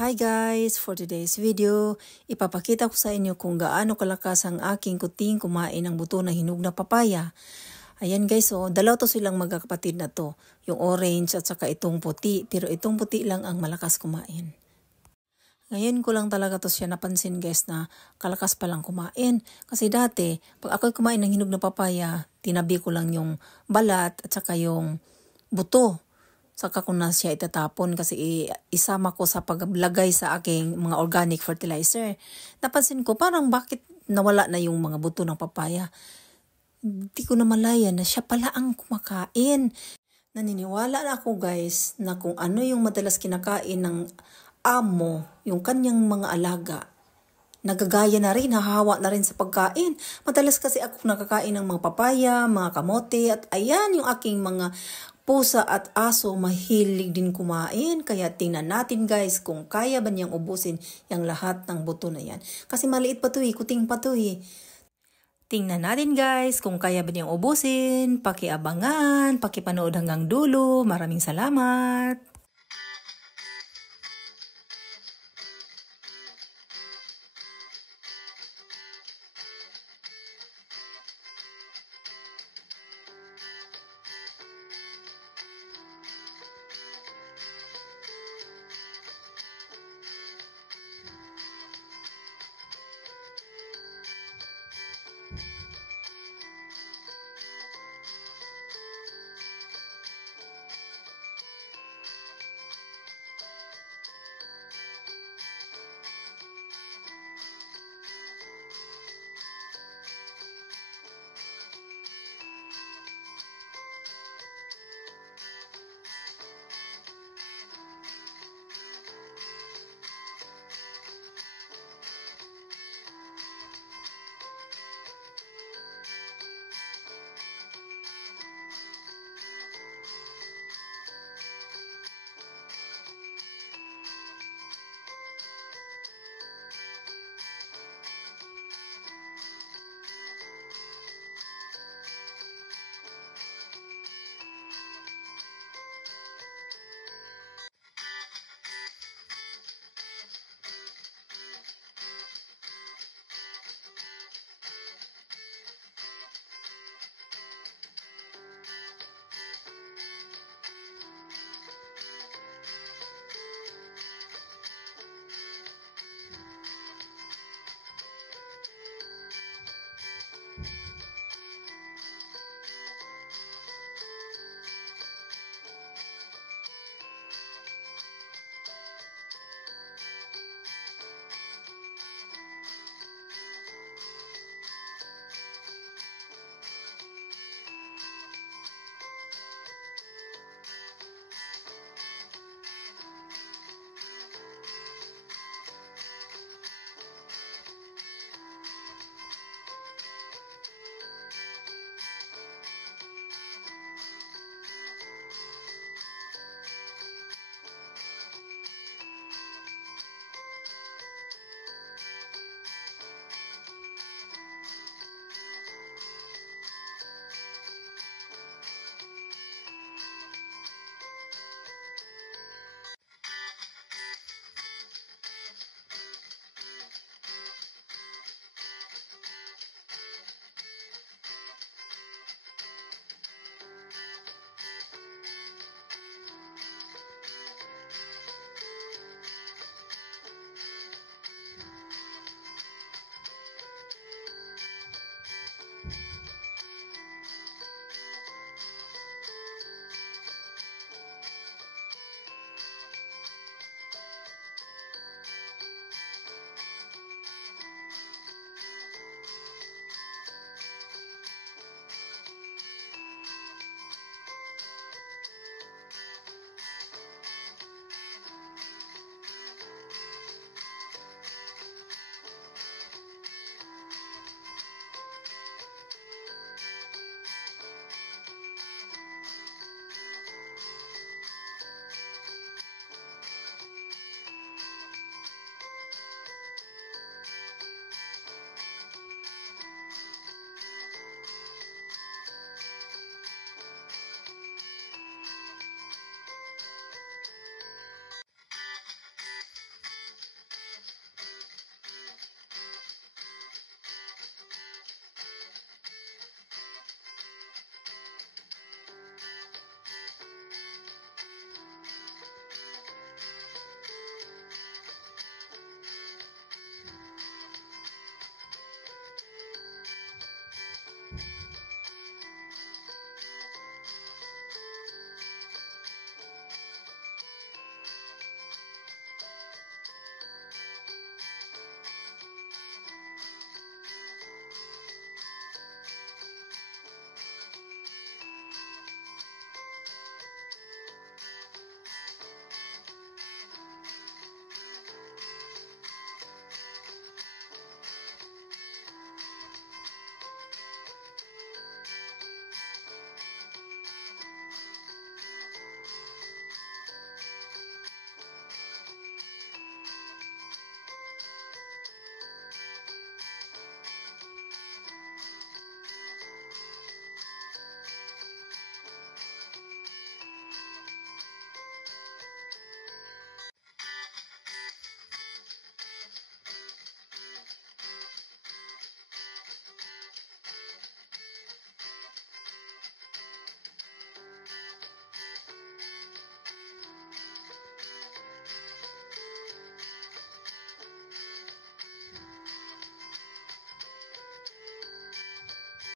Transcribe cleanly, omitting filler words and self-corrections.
Hi guys! For today's video, ipapakita ko sa inyo kung gaano kalakas ang aking kuting kumain ng buto ng hinog na papaya. Ayan guys, dalaw to silang magkakapatid na to. Yung orange at saka itong puti. Pero itong puti lang ang malakas kumain. Ngayon ko lang talaga to siya napansin guys na kalakas palang kumain. Kasi dati, pag ako'y kumain ng hinog na papaya, tinabi ko lang yung balat at saka yung buto. Saka ko na siya itatapon kasi isama ko sa paglagay sa aking mga organic fertilizer. Napansin ko parang bakit nawala na yung mga buto ng papaya. Di ko na malaya na siya pala ang kumakain. Naniniwala na ako guys na kung ano yung madalas kinakain ng amo, yung kanyang mga alaga, nagagaya na rin, hahawa na rin sa pagkain. Madalas kasi ako nakakain ng mga papaya, mga kamote, at ayan yung aking mga pusa at aso mahilig din kumain. Kaya tingnan natin guys kung kaya ba niyang ubusin yung lahat ng buto na yan. Kasi maliit pa to kuting pa to Tingnan natin guys kung kaya ba niyang ubusin. Pakiabangan, pakipanood hanggang dulo. Maraming salamat!